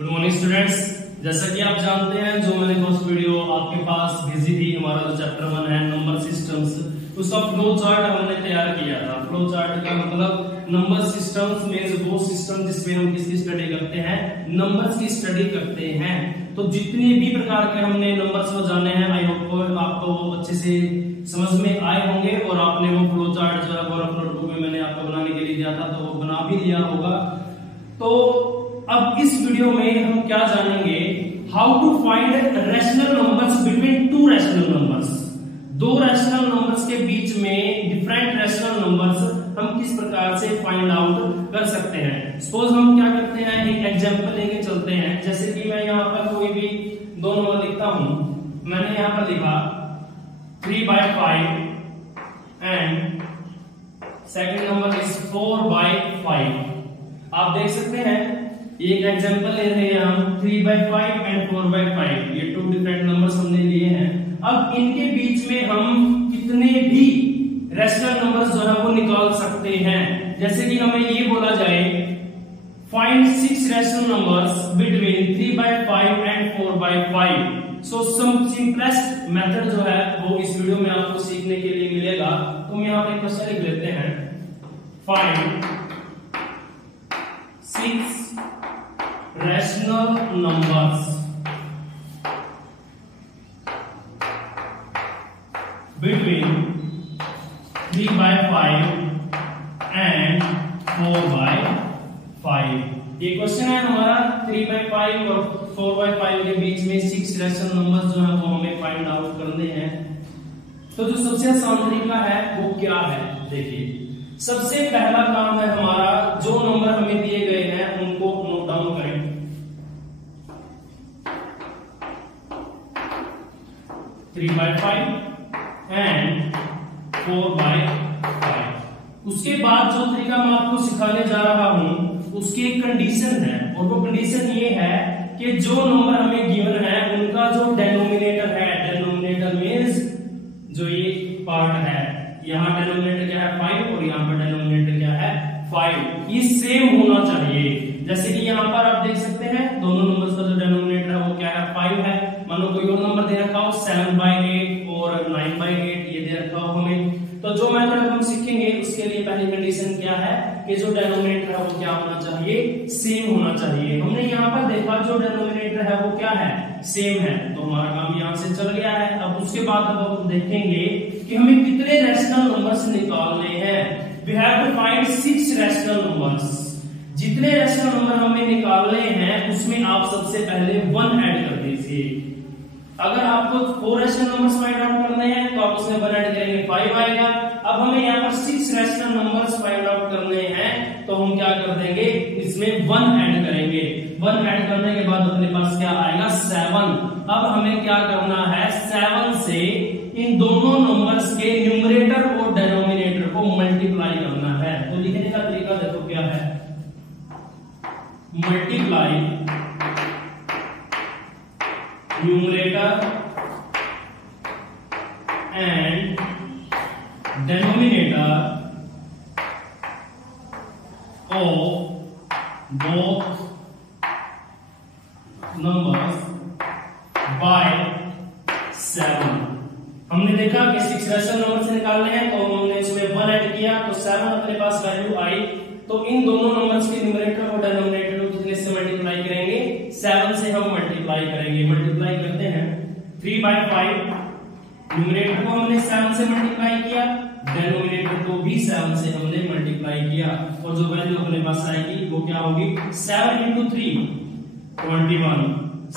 Good morning students. जैसा कि आप जानते हैं, जो मैंने फर्स्ट वीडियो आपके पास भेजी थी, हमारा जो चैप्टर 1 है नंबर सिस्टम्स, उसका फ्लो चार्ट हमने तैयार किया था। फ्लो चार्ट का मतलब नंबर सिस्टम्स में वो सिस्टम जिसमें हम किसकी स्टडी करते हैं, नंबर्स की स्टडी करते हैं। तो जितने भी प्रकार के हमने नंबर्स को जाने हैं, आई होप आपको वो अच्छे से समझ में आए होंगे और आपने वो फ्लो चार्ट जो है वो नोटबुक में मैंने आपको बनाने के लिए दिया था, तो वो बना भी लिया होगा। तो अब इस वीडियो में हम क्या जानेंगे, how to find rational numbers between two rational numbers. दो रैशनल नंबर्स के बीच में डिफरेंट रैशनल नंबर्स हम किस प्रकार से फाइंड आउट कर सकते हैं। सपोज हम क्या करते हैं, एक एग्जांपल लेके चलते हैं। जैसे कि मैं यहाँ पर कोई भी दो नंबर लिखता हूं, मैंने यहाँ पर लिखा 3/5 एंड सेकंड नंबर इज 4/5। आप देख सकते हैं, एक एग्जांपल ले रहे हैं हम 3/5 एंड 4/5, ये टू डिफरेंट नंबर्स हमने लिए हैं। अब इनके बीच में हम कितने भी रैशनल नंबर्स जो है वो निकाल सकते हैं। जैसे कि हमें ये बोला जाए, find 6 rational numbers between 3/5 and 4/5। So simplest method जो है वो इस वीडियो में आपको सीखने के लिए मिलेगा। तो हम यहाँ पे क्वेश्चन लिख लेते हैं, find 6 rational numbers between 3/5 and 4/5। ये क्वेश्चन है हमारा, 3/5 और 4/5 के बीच में 6 रैशनल नंबर्स जो है वो हमें फाइंड आउट करने हैं। तो जो सबसे आसान तरीका है वो क्या है, देखिए। सबसे पहला काम है हमारा, जो नंबर हमें दिए गए हैं उनको नोट डाउन करें। 3/5 एंड 4/5। उसके बाद जो तरीका मैं आपको सिखाने जा रहा हूं उसकी एक कंडीशन है, और वो कंडीशन ये है कि जो नंबर हमें गिवन है उनका जो डेनोमिनेटर है, डेनोमिनेटर मींस जो ये पार्ट है, यहाँ डेनोमिनेटर क्या है 5 और यहाँ पर डेनोमिनेटर क्या है 5, ये सेम होना चाहिए। जैसे कि यहाँ पर आप देख सकते हैं, दोनों नंबर्स का जो डेनोमिनेटर है वो क्या है 5 है। मान लो कोई और नंबर दे रखा हो 7/8 और 9/8 ये दे रखा हो हमें, तो जो मेथड हम सीखेंगे उसके लिए पहली कंडीशन क्या है कि जो डेनोमिनेटर है वो क्या होना चाहिए, सेम होना चाहिए। हमने यहाँ पर देखा जो डेनोमिनेटर है वो क्या है, सेम है, तो हमारा काम यहाँ से चल गया है। अब उसके बाद अब हम देखेंगे कि हमें कितने रैशनल नंबर्स निकालने हैं। We have to find 6 rational numbers. जितने रैशनल नंबर हमें निकालने हैं उसमें आप सबसे पहले 1 ऐड कर दीजिए। अगर आपको 4 रैशनल नंबर्स फाइंड आउट करने हैं तो आप उसमें 1 ऐड करेंगे, 5 आएगा। अब हमें यहाँ पर 6 रैशनल नंबर्स फाइंड आउट करने हैं, तो हम क्या कर देंगे, इसमें 1 ऐड करेंगे। 1 ऐड करने के बाद अपने पास क्या आएगा 7। अब हमें क्या करना है, 7 से इन दोनों नंबर्स के न्यूमरेटर और डेनोमिनेटर को मल्टीप्लाई करना है। तो लिखने का तरीका देखो क्या है, multiply numerator and denominator of both numbers by 7। हमने देखा कि 6 रैशनल नंबर से निकालने हैं, तो हमने इसमें 1 ऐड किया तो 7 अपने पास वैल्यू आई। तो इन दोनों नंबर्स के न्यूमरेटर और डेनोमिनेटर को कितने से मल्टीप्लाई करेंगे, 7 से हम मल्टीप्लाई करेंगे। मल्टीप्लाई करते हैं, 3/5 न्यूमरेटर को हमने 7 से मल्टीप्लाई किया, डेनोमिनेटर को भी 7 से हमने मल्टीप्लाई किया, और जो वैल्यू अपने पास आएगी वो क्या होगी, 7 × 3 21,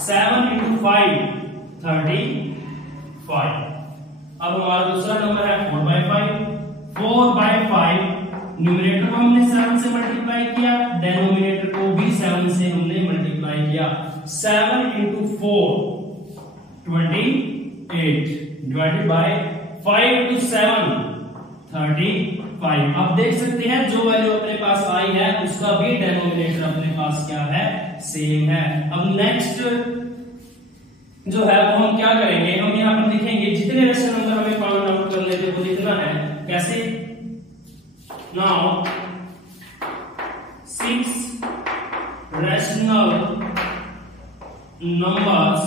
7 × 5 35। अब हमारा दूसरा नंबर है 4/5। 4/5 न्यूमरेटर को हमने 7 से मल्टीप्लाई किया, डेनोमिनेटर को भी 7 से हमने मल्टीप्लाई किया। 7 × 4 28 डिवाइडेड बाय 5 × 7 35। आप देख सकते हैं जो वैल्यू अपने पास आई है उसका भी डेनोमिनेटर अपने पास क्या है, सेम है। अब नेक्स्ट जो है वो हम क्या करेंगे, हम यहाँ पर लिखेंगे जितने रैशनल नंबर हमें फाइंड आउट करने थे वो लिखना है। कैसे, now 6 rational numbers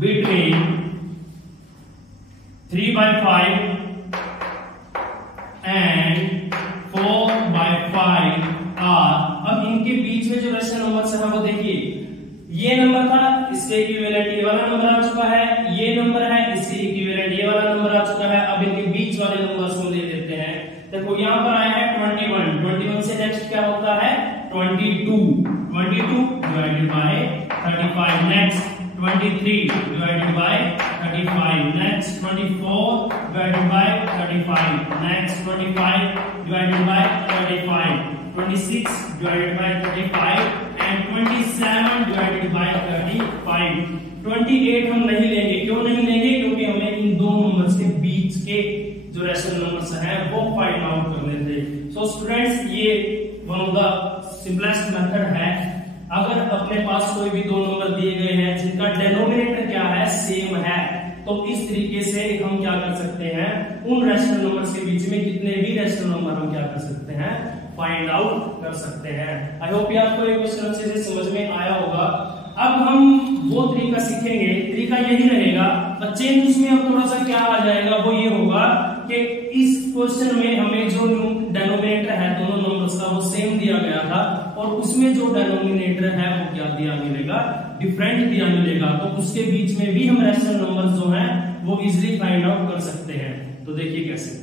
between 3/5 and 4/5 are। अब इनके बीच में जो रेशनल नंबर्स है वो देखिए, ये नंबर था, इससे इक्विवेलेंट ये वाला नंबर आ चुका है, ये नंबर है, इससे इक्विवेलेंट ये वाला नंबर आ चुका है। अब इनके बीच वाले नंबर्स को ले लेते हैं। देखो यहाँ पर आया है 21 से नेक्स्ट क्या होता है 22 divided by 35, next 23 divided by 35, next 24 divided by 35, next 25 divided by 35, 26 divided by 35 and 27 divided by 35। 28 हम नहीं लेंगे, क्यों नहीं लेंगे? क्योंकि हमें इन दो नंबर्स के बीच के जो रेशनल नंबर्स हैं वो फाइंड आउट करने थे। सो स्टूडेंट्स, ये one of the simplest method है। अगर अपने पास कोई भी दो नंबर दिए गए हैं जिनका डेनोमिनेटर क्या है सेम है, तो इस तरीके से हम क्या कर सकते हैं, उन रेशनल नंबर्स के बीच में कितने भी रेशनल नंबर हम क्या कर सकते हैं, फाइंड आउट कर सकते हैं। आई होप ये आपको ये क्वेश्चन अच्छे से समझ में आया होगा। अब हम वो तरीका सीखेंगे, तरीका यही रहेगा, चेंज उसमें अब थोड़ा सा क्या आ जाएगा, वो ये होगा कि इस क्वेश्चन में हमें जो डेनोमिनेटर है दोनों नंबर्स का वो सेम दिया गया था, और उसमें जो डेनोमिनेटर है वो क्या दिया मिलेगा, डिफरेंट दिया मिलेगा। तो उसके बीच में भी हम रेशनल नंबर्स जो हैं वो इजीली फाइंड आउट कर सकते हैं। तो देखिए कैसे।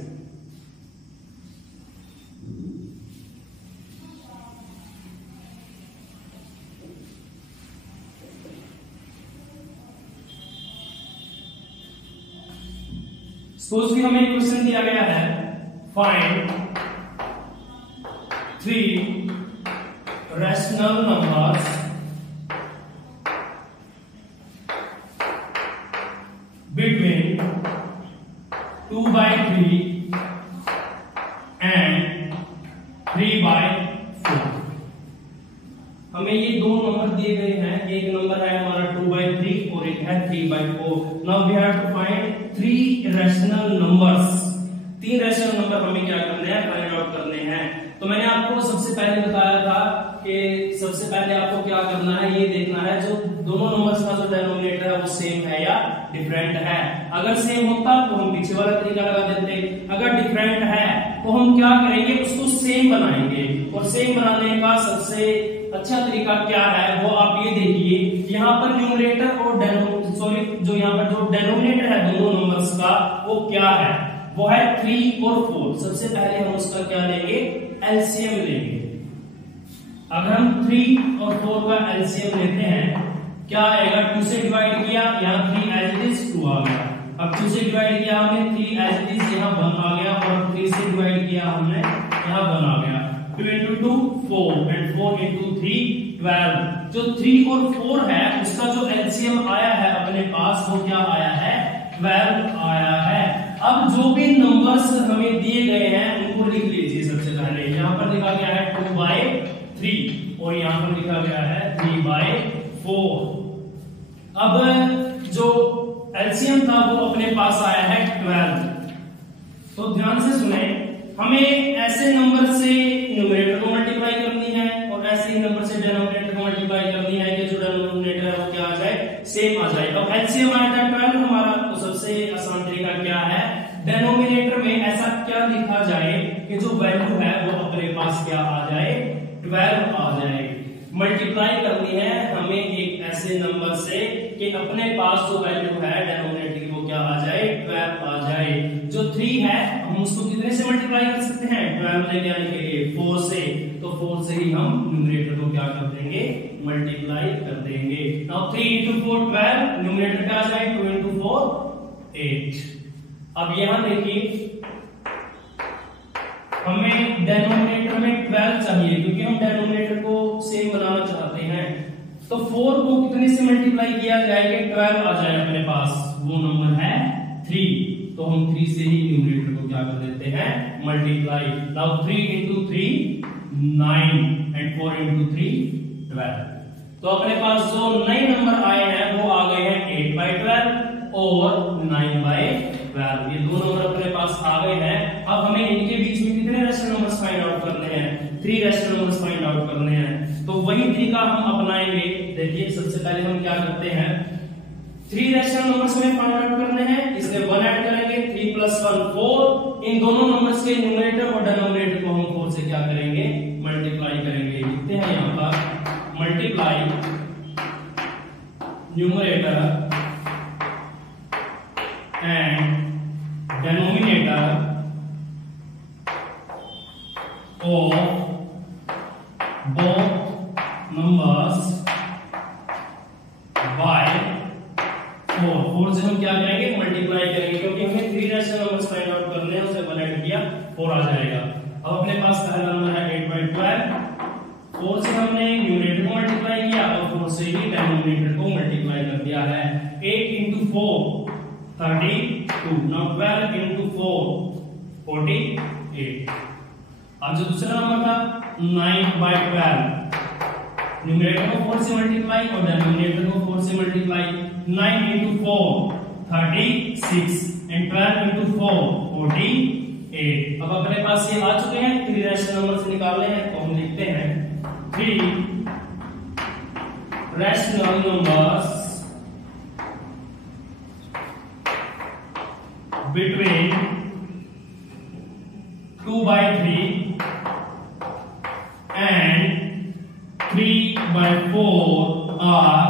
सपोज कि हमें क्वेश्चन दिया गया है, find 3 rational numbers between 2/3 and 3/4। हमें ये दो नंबर दिए गए हैं, एक नंबर है हमारा 2/3 और एक है 3/4। Now we have to find 3 rational numbers. 3 rational number हमें क्या करने हैं, फाइंड आउट करने हैं। तो मैंने आपको सबसे पहले बताया था कि सबसे पहले आपको क्या करना है, ये देखना है जो दोनों नंबर्स का जो डेनोमिनेटर है वो सेम है या डिफरेंट है। अगर सेम होता तो हम पीछे वाला तरीका लगा देते, अगर डिफरेंट है तो हम क्या करेंगे, उसको सेम बनाएंगे। और सेम बनाने का सबसे अच्छा तरीका क्या है वो आप ये देखिए, यहाँ पर न्यूमरेटर और जो यहाँ पर जो डेनोमिनेटर है दोनों नंबर्स का वो क्या है, वो है 3 और 4। सबसे पहले हम उसका क्या लेंगे, एलसीएम लेंगे। अगर हम 3 और 4 का एलसीएम लेते हैं क्या आएगा, 2 से डिवाइड किया, यहाँ 3 एज इट इज 2 आ गया। अब 2 से डिवाइड किया हमने, 3 एज इट इज यहाँ 1 आ गया, और 3 से डिवाइड किया हमने, यहाँ 1 आ गया। 2 into 2 4 and 4 into 3 12। जो 3 और 4 है उसका जो एलसीएम आया है अपने पास वो क्या आया है, 12 आया है। अब जो भी नंबर्स हमें दिए गए हैं उनको लिख लीजिए। सबसे पहले यहाँ पर लिखा गया है 2/3 और यहाँ पर लिखा गया है 3/4। अब जो एलसीएम था वो अपने पास आया है 12। तो ध्यान से सुने, हमें ऐसे नंबर से न्यूमरेटर को मल्टीप्लाई करनी है और ऐसे ही नंबर से डिनोमिनेटर को मल्टीप्लाई करनी है कि जो डिनोमिनेटर है वो क्या आ जाए, सेम आ जाए। अब एलसीएम आया था 12 हमारा, तो सबसे आसान तरीका क्या है, डिनोमिनेटर में ऐसा क्या लिखा जाए कि जो वैल्यू है वो अपने पास क्या आ जाए, 12 आ जाए। मल्टीप्लाई करनी है हमें एक ऐसे नंबर से कि अपने पास जो वैल्यू है डिनोमिनेटर की वो क्या आ जाए, 12 आ जाए। जो 3 है हम उसको कितने से मल्टीप्लाई कर सकते हैं, 12 लेके आने के लिए 4 से, तो 4 से ही हम न्यूमरेटर को क्या कर देंगे, मल्टीप्लाई कर देंगे। नाउ 3 into 4 12, न्यूमरेटर क्या आ जाए 2 into 4 8। अब यहां देखिए हमें डेनोमिनेटर में 12 चाहिए क्योंकि हम डेनोमिनेटर को सेम बनाना चाहते हैं। तो 4 को कितने से मल्टीप्लाई किया जाए कि 12 आ जाए अपने पास, वो नंबर है 3। तो हम 3 से ही न्यूमरेटर को क्या कर देते हैं, multiply. Now 3 into 3 9 and 4 into 3 12। तो अपने पास जो नए नंबर आए हैं वो आ गए हैं 8/12 और 9/12। ये दो नंबर अपने पास आ गए हैं। अब हमें इनके बीच में कितने रैशनल नंबर्स फाइंड आउट करने हैं, 3 रैशनल नंबर्स फाइंड आउट करने हैं। तो वही तरीका हम अपनाएंगे। देखिए सबसे पहले हम क्या करते हैं, 3 रैशनल नंबर्स में फाइंड आउट करने हैं, इसमें 1 ऐड करेंगे, 3 + 1 4। इन दोनों नंबर्स के न्यूमरेटर और डिनोमिनेटर को हम 4 से क्या करेंगे, मल्टीप्लाई करेंगे। लिखते हैं यहां पर multiply numerator and denominator of both numbers by 4। 4 से हम क्या करेंगे, मल्टीप्लाई करेंगे, क्योंकि हमें 3 रैशनल नंबर्स फाइंड आउट करने हैं, उसे 1 ऐड किया 4 आ जाएगा। अब अपने पास पहला नंबर है 8/12। 4 से हमने न्यूमरेटर को मल्टीप्लाई किया और 4 से ही डिनोमिनेटर को मल्टीप्लाई कर दिया है। 8 × 4 32। नाउ 12 × 4 48। अब जो दूसरा नंबर था 9/12, न्यूमरेटर को 4 से मल्टीप्लाई और डिनोमिनेटर को 4 से मल्टीप्लाई। 9 × 4 36 एंड 12 × 4 48। अब अपने पास ये आ चुके हैं, 3 रैशनल नंबर से निकालने हैं, तो हम लिखते हैं 3 rational numbers between 2/3 and 3/4 are.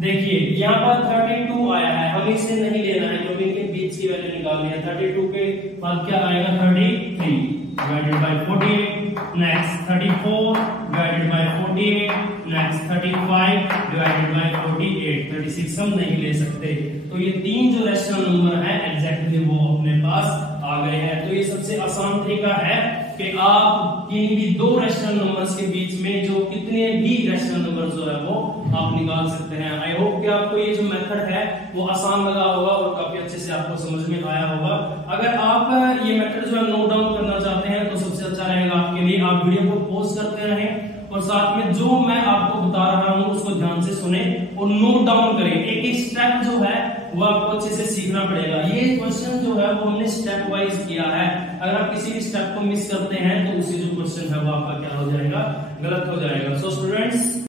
देखिए यहाँ पर 32 आया है, हम इसे नहीं लेना है क्योंकि इनके बीच की वैल्यू निकालनी है। 32 के बाद क्या आएगा, 33 divided by 48। Next 34 divided by 48। Next 35 divided by 48। 36 हम नहीं ले सकते, तो ये 3 जो रैशनल नंबर है एग्जैक्टली वो अपने पास आ गए हैं। तो ये सबसे आसान तरीका है कि आप किन्हीं भी 2 रैशनल नंबर्स के बीच में जो कितने भी रैशनल नंबर जो है वो आप निकाल सकते हैं। आई होप कि आपको ये जो मेथड है वो आसान लगा होगा और काफी अच्छे से आपको समझ में आया होगा। अगर आप ये मेथड जो है नोट डाउन करना चाहते हैं तो सबसे अच्छा रहेगा आपके लिए, आप वीडियो को पॉज करते रहें और साथ में जो मैं आपको बता रहा हूं उसको ध्यान से सुने और नोट डाउन करें। एक एक स्टेप जो है वो आपको अच्छे से सीखना पड़ेगा। ये क्वेश्चन जो है वो हमने स्टेप वाइज किया है, अगर आप किसी भी स्टेप को मिस करते हैं तो उसी जो क्वेश्चन है वो आपका क्या हो जाएगा, गलत हो जाएगा। So students